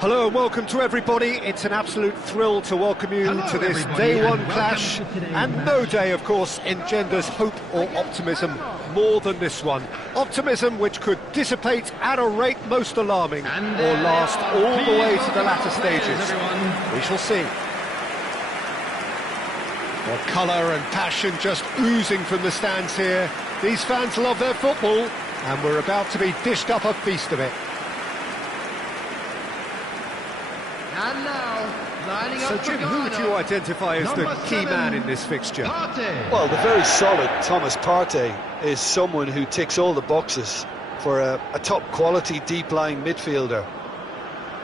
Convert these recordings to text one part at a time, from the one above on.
Hello and welcome to everybody. It's an absolute thrill to welcome you to this day one clash, and no day, of course, engenders hope or optimism more than this one. Optimism which could dissipate at a rate most alarming or last all the way to the latter stages. We shall see. Well, colour and passion just oozing from the stands here. These fans love their football, and we're about to be dished up a feast of it. And now, lining So up Jim, for who would you identify as the key man in this fixture? Partey. Well, the very solid Thomas Partey is someone who ticks all the boxes for a top quality deep-lying midfielder.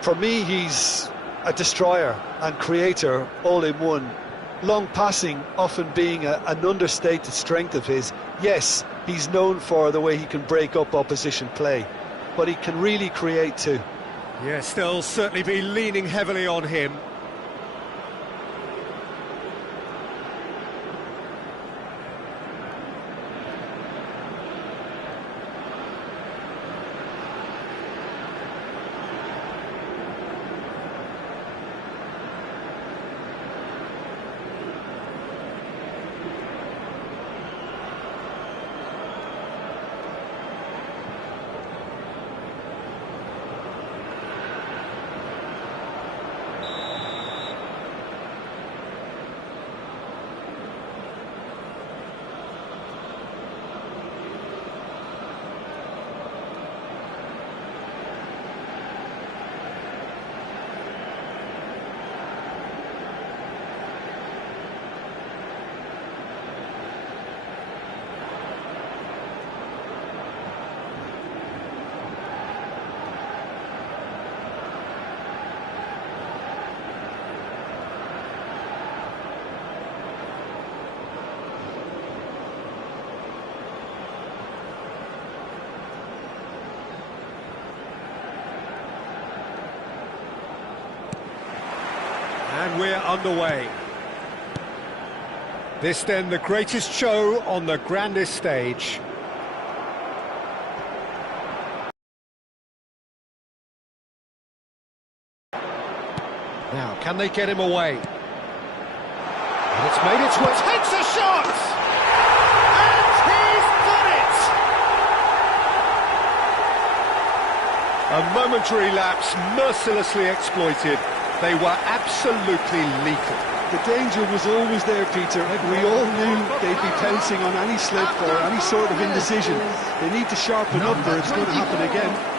For me, he's a destroyer and creator all in one. Long passing often being an understated strength of his. Yes, he's known for the way he can break up opposition play, but he can really create too. Yes, they'll certainly be leaning heavily on him. And we're underway. This then the greatest show on the grandest stage. Now, can they get him away? And it's made its way, takes a shot! And he's done it! A momentary lapse mercilessly exploited. They were absolutely lethal. The danger was always there, Peter. We all knew they'd be pouncing on any slip or any sort of indecision. They need to sharpen up or it's going to happen again.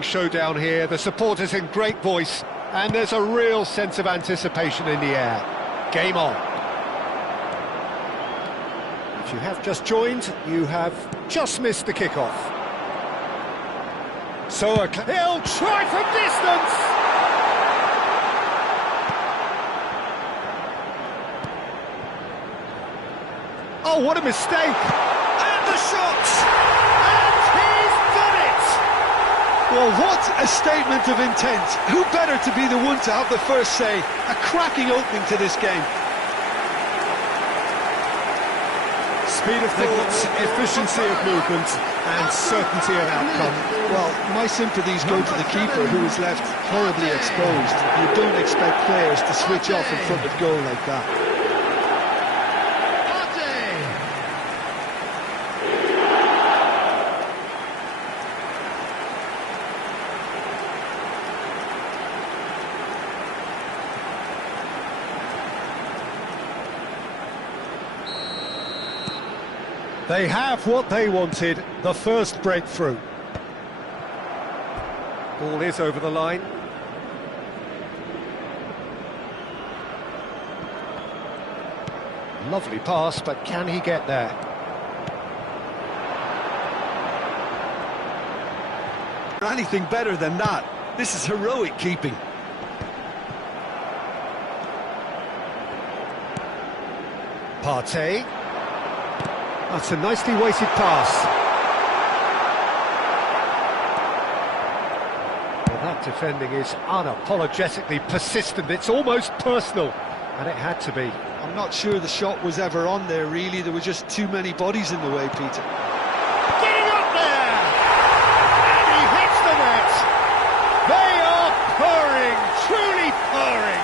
Showdown here, the supporters in great voice, and there's a real sense of anticipation in the air. Game on. If you have just joined, you have just missed the kickoff. So he'll try from distance! Oh, what a mistake! And the shot! Well, what a statement of intent. Who better to be the one to have the first say? A cracking opening to this game. Speed of thought, efficiency of movement, and certainty of outcome. Well, my sympathies go to the keeper, who is left horribly exposed. You don't expect players to switch off in front of goal like that. They have what they wanted, the first breakthrough. Ball is over the line. Lovely pass, but can he get there? Anything better than that. This is heroic keeping. Partey. That's a nicely weighted pass. Well, that defending is unapologetically persistent. It's almost personal, and it had to be. I'm not sure the shot was ever on there, really. There were just too many bodies in the way, Peter. Getting up there! And he hits the net! They are purring, truly purring!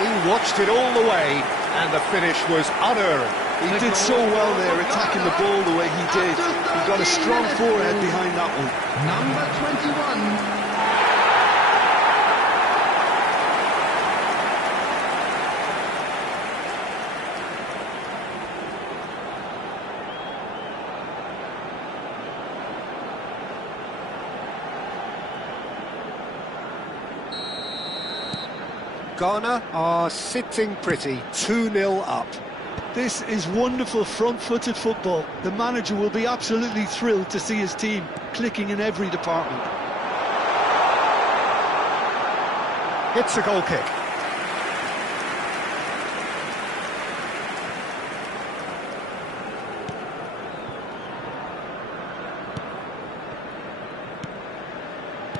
He watched it all the way, and the finish was unerring. He did so well there, attacking the ball the way he did. He got a strong forehead behind that one. Number 21. Ghana are sitting pretty, 2-0 up. This is wonderful front-footed football. The manager will be absolutely thrilled to see his team clicking in every department. It's a goal kick.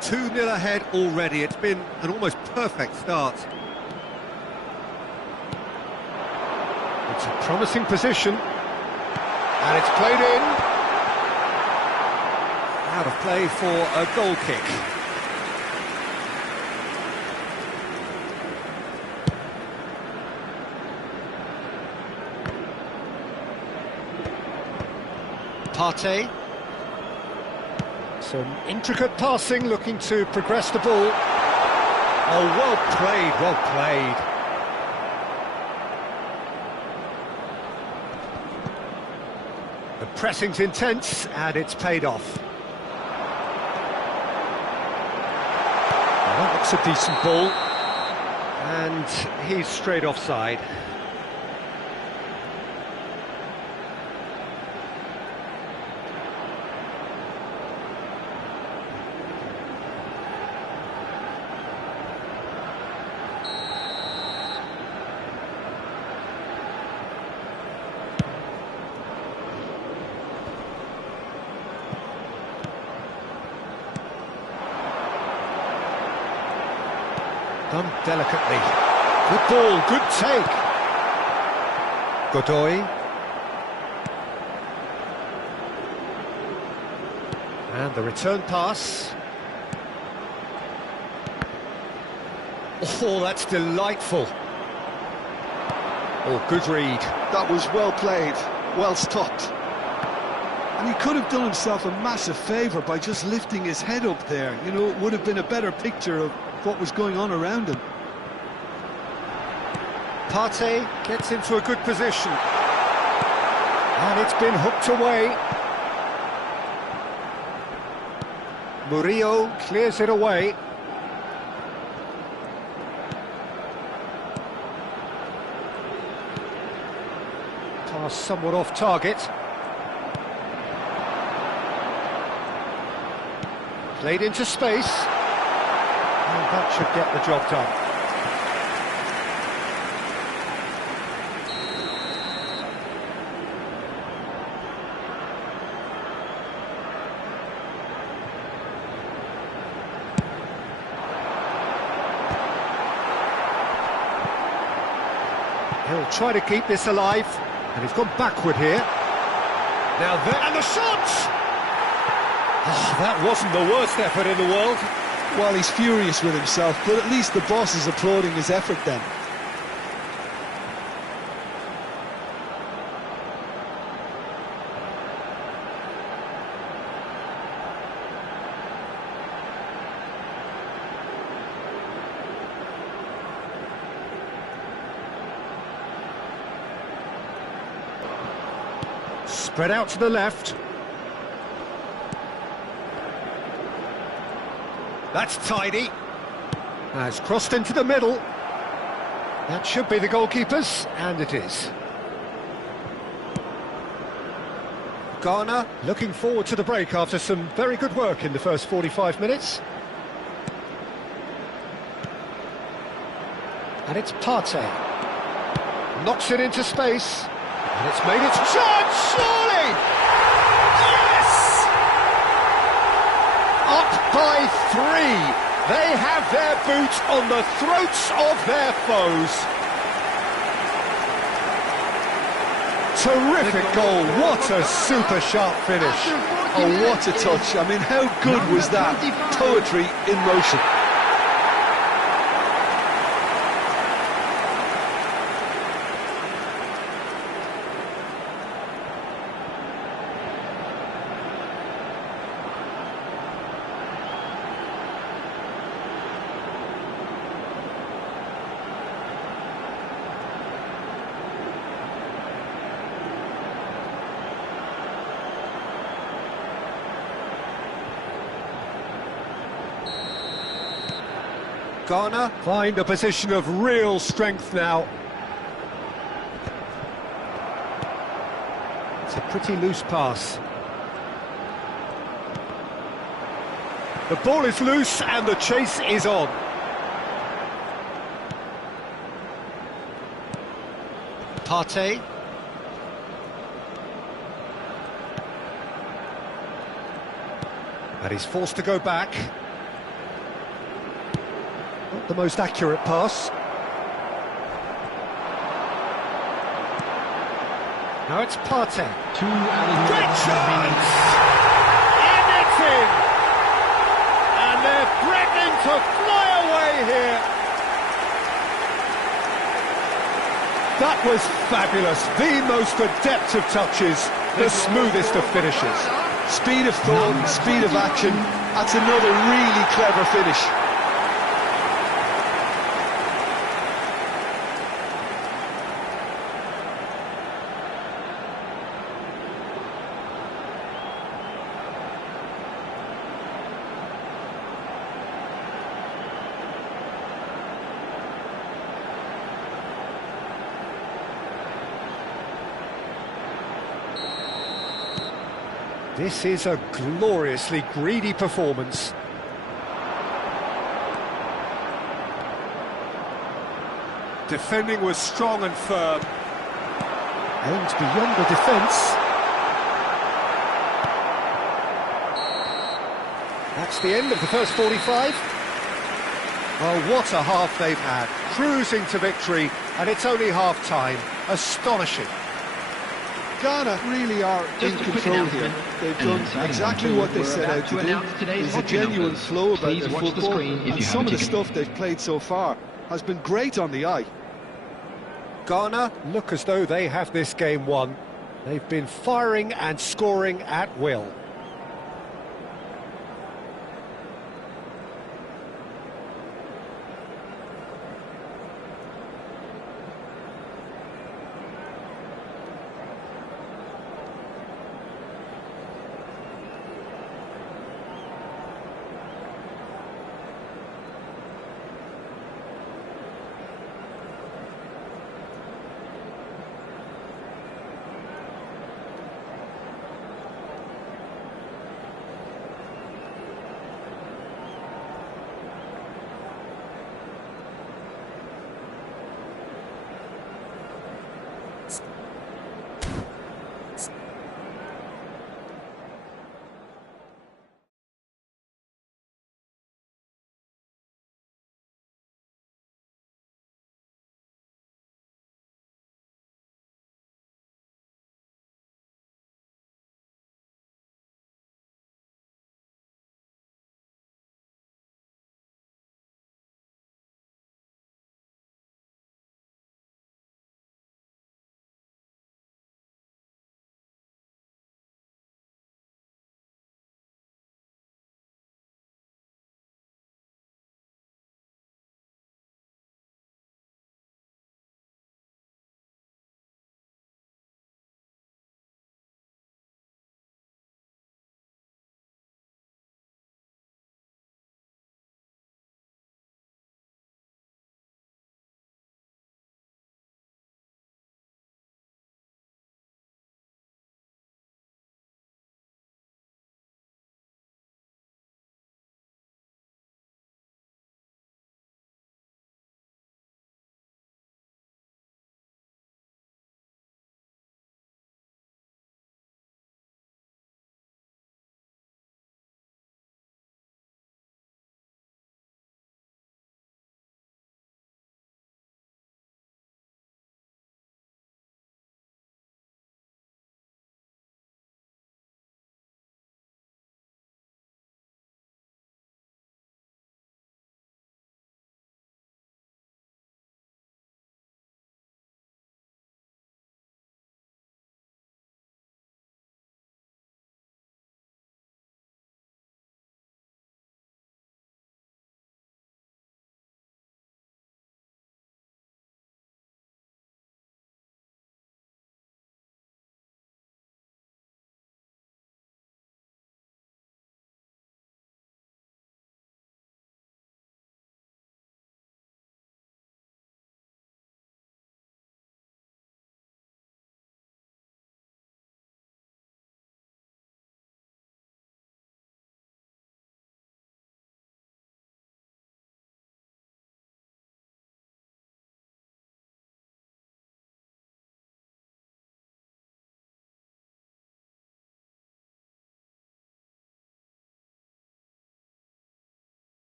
Two 2-0 ahead already. It's been an almost perfect start. It's a promising position, and it's played in. Out of play for a goal kick. Partey. Some intricate passing, looking to progress the ball. Oh, well played, well played. The pressing's intense, and it's paid off. Well, that looks a decent ball. And he's straight offside. Done delicately. Good ball, good take. Godoy. And the return pass. Oh, that's delightful. Oh, good read. That was well played, well stopped. And he could have done himself a massive favour by just lifting his head up there. You know, it would have been a better picture of what was going on around him. Partey gets into a good position. And it's been hooked away. Murillo clears it away. Pass somewhat off target. Played into space. And that should get the job done. He'll try to keep this alive, and he's gone backward here. Now there, and the shot! Oh, that wasn't the worst effort in the world. Well, he's furious with himself, but at least the boss is applauding his effort then. Spread out to the left. That's tidy. Has crossed into the middle. That should be the goalkeeper's, and it is. Ghana looking forward to the break after some very good work in the first 45 minutes. And it's Partey. Knocks it into space. And it's made its chance, surely! Yes! Up by 3. They have their boot on the throats of their foes. Terrific goal. What a super sharp finish. Oh, what a touch. I mean, how good was that? Poetry in motion. Ghana find a position of real strength now. It's a pretty loose pass. The ball is loose and the chase is on. Partey. And he's forced to go back. Not the most accurate pass. Now it's Partey. Great chance! And it's in! And they're threatening to fly away here. That was fabulous. The most adept of touches, the smoothest of finishes. Speed of thought, speed of action. That's another really clever finish. This is a gloriously greedy performance. Defending was strong and firm. Aimed beyond the defence. That's the end of the first 45. Oh, what a half they've had. Cruising to victory, and it's only half-time. Astonishing. Ghana really are in control here. They've done exactly what they set out to do. There's a genuine flow about their football, and some of the stuff they've played so far has been great on the eye. Ghana look as though they have this game won. They've been firing and scoring at will.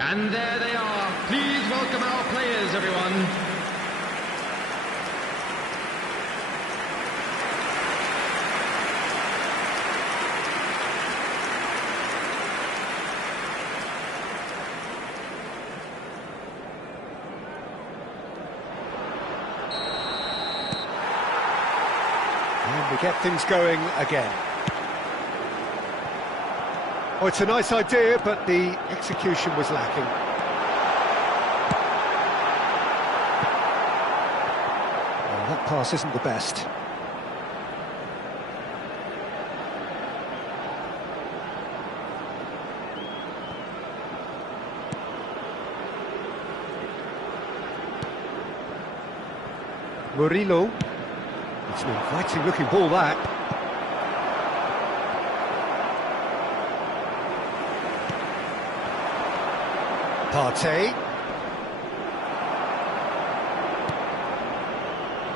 And there they are. Please welcome our players, everyone. And we get things going again. Oh, it's a nice idea, but the execution was lacking. Well, that pass isn't the best. Murillo. It's an inviting looking ball, that. Partey.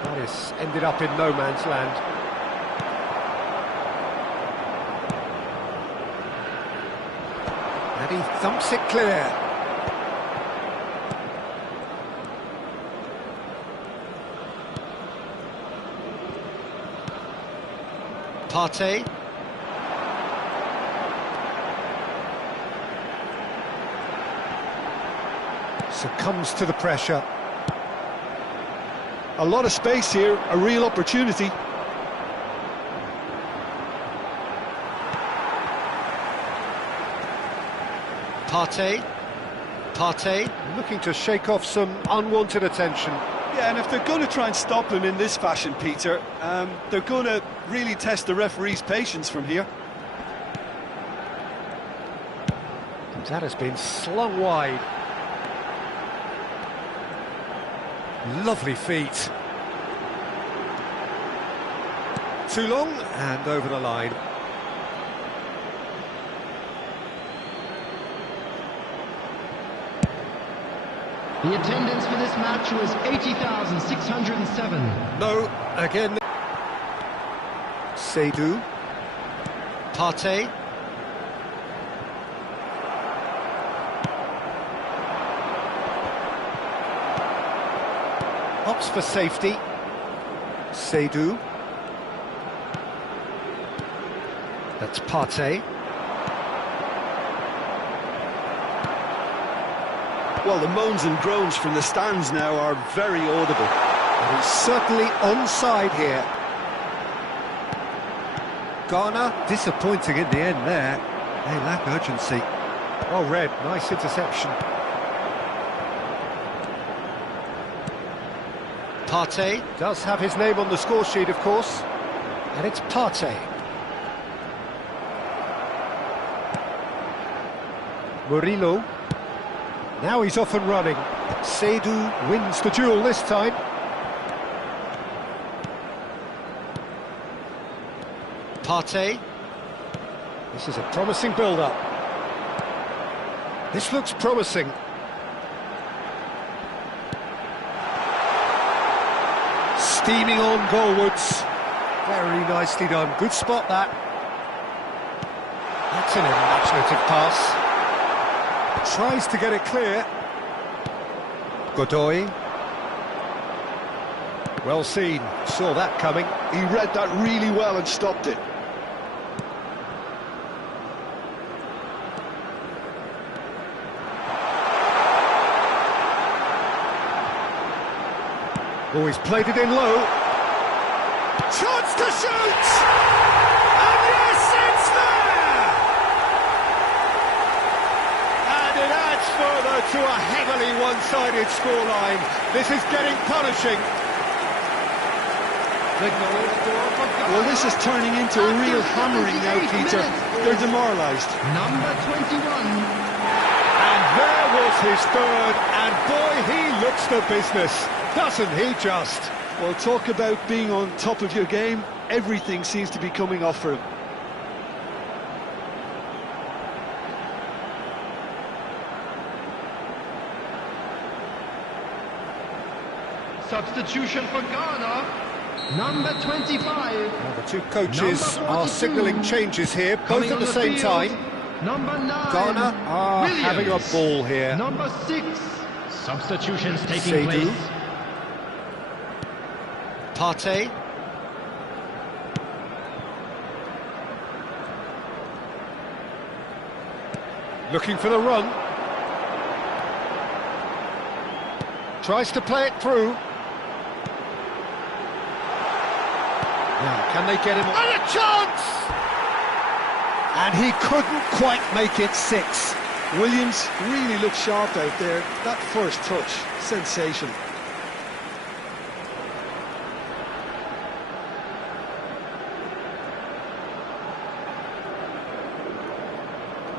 That has ended up in no man's land. And he thumps it clear. Partey. Succumbs to the pressure. A lot of space here, a real opportunity. Partey. Partey looking to shake off some unwanted attention. Yeah, and if they're going to try and stop him in this fashion, Peter, they're going to really test the referee's patience from here. That has been slung wide. Lovely feet. Too long and over the line. The attendance for this match was 80,607. No, again. Seydou. Partey. Opts for safety. Seydou. That's Partey. Well, the moans and groans from the stands now are very audible. And he's certainly onside here. Ghana, disappointing in the end there. They lack urgency. Well read, nice interception. Partey does have his name on the score sheet, of course. And it's Partey. Murillo. Now he's off and running. Seydou wins the duel this time. Partey. This is a promising build-up. This looks promising. Steaming on goalwards. Very nicely done. Good spot, that. That's an imaginative pass. Tries to get it clear. Godoy. Well seen. Saw that coming. He read that really well and stopped it. Oh, he's played it in low. Chance to shoot! And yes, it's there! And it adds further to a heavily one-sided scoreline. This is getting punishing. Well, this is turning into a real hammering now, Peter. They're demoralised. Number 21. And there was his third, and boy, he looks the business. Doesn't he just? Well, talk about being on top of your game. Everything seems to be coming off for him. Substitution for Ghana. Number 25. Well, the two coaches are signalling changes here, both at the same time. Number 9. Ghana are Williams. having a ball here. Number 6. Substitutions taking Seydou. place. Partey. Looking for the run. Tries to play it through. Now, can they get him? And a chance! And he couldn't quite make it 6. Williams really looked sharp out there. That first touch, sensation.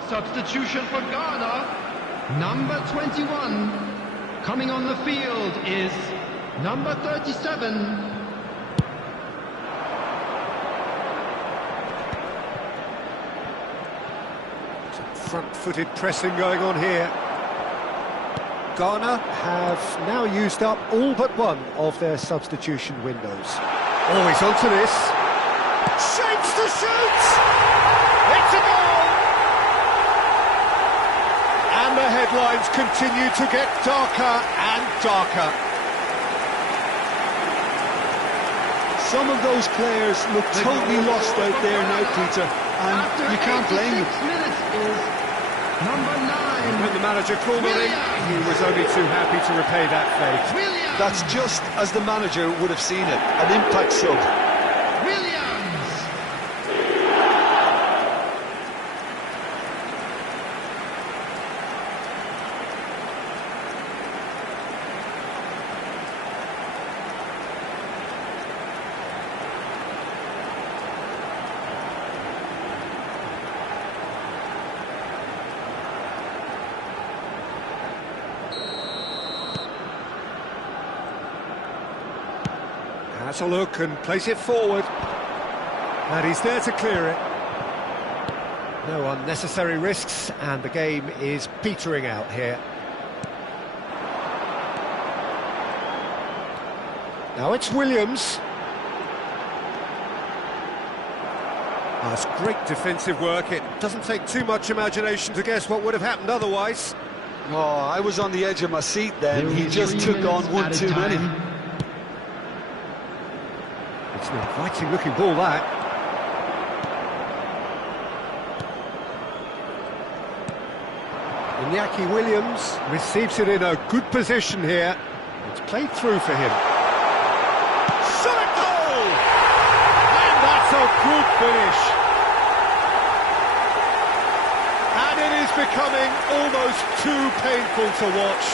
Substitution for Ghana. Number 21. Coming on the field is number 37. Front-footed pressing going on here. Ghana have now used up all but one of their substitution windows. Oh, he's onto this. Shapes to shoot! It's a goal! And the headlines continue to get darker and darker. Some of those players look totally lost out there now, Peter, and you can't blame them. 86 minutes is number 9. When the manager called on him, he was only too happy to repay that faith. Williams. That's just as the manager would have seen it, an impact sub. Williams. Has a look and plays it forward. And he's there to clear it. No unnecessary risks, and the game is petering out here. Now it's Williams. That's great defensive work. It doesn't take too much imagination to guess what would have happened otherwise. Oh, I was on the edge of my seat then. He just 3 took on minutes one added too many. time. It's an inviting looking ball, that. Iñaki Williams receives it in a good position here. It's played through for him. Shot goal! And that's a good finish. And it is becoming almost too painful to watch.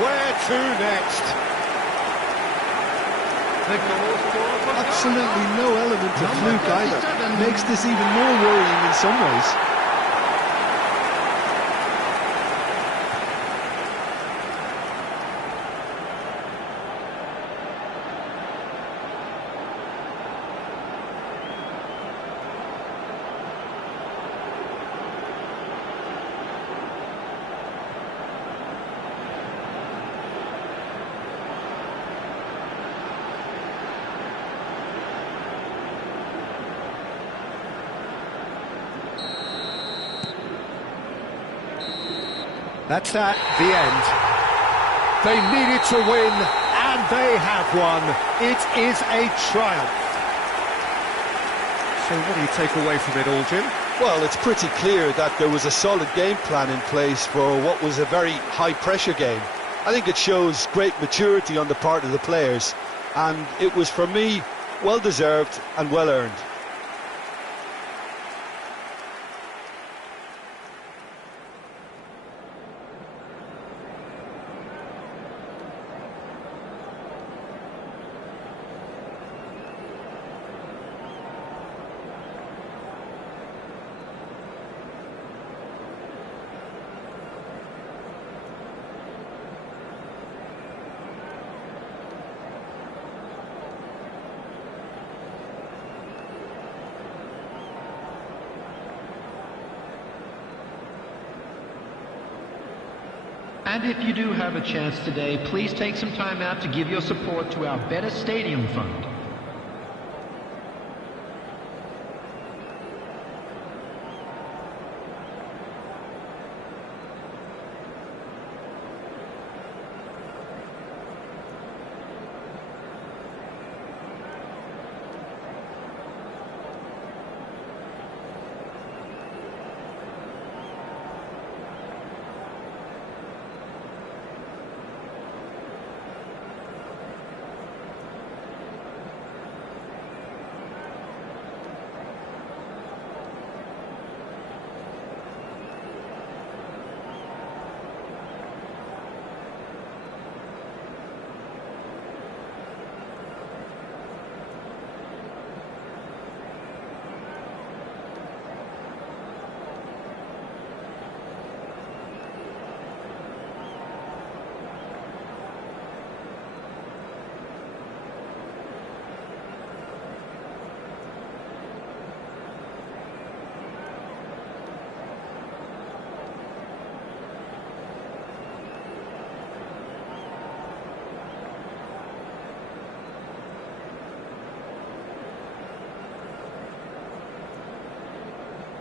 Where to next? Absolutely no element of fluke either. Makes this even more worrying in some ways. That's that, the end. They needed to win, and they have won. It is a triumph. So what do you take away from it all, Jim? Well, it's pretty clear that there was a solid game plan in place for what was a very high-pressure game. I think it shows great maturity on the part of the players, and it was, for me, well-deserved and well-earned. And if you do have a chance today, please take some time out to give your support to our Better Stadium Fund.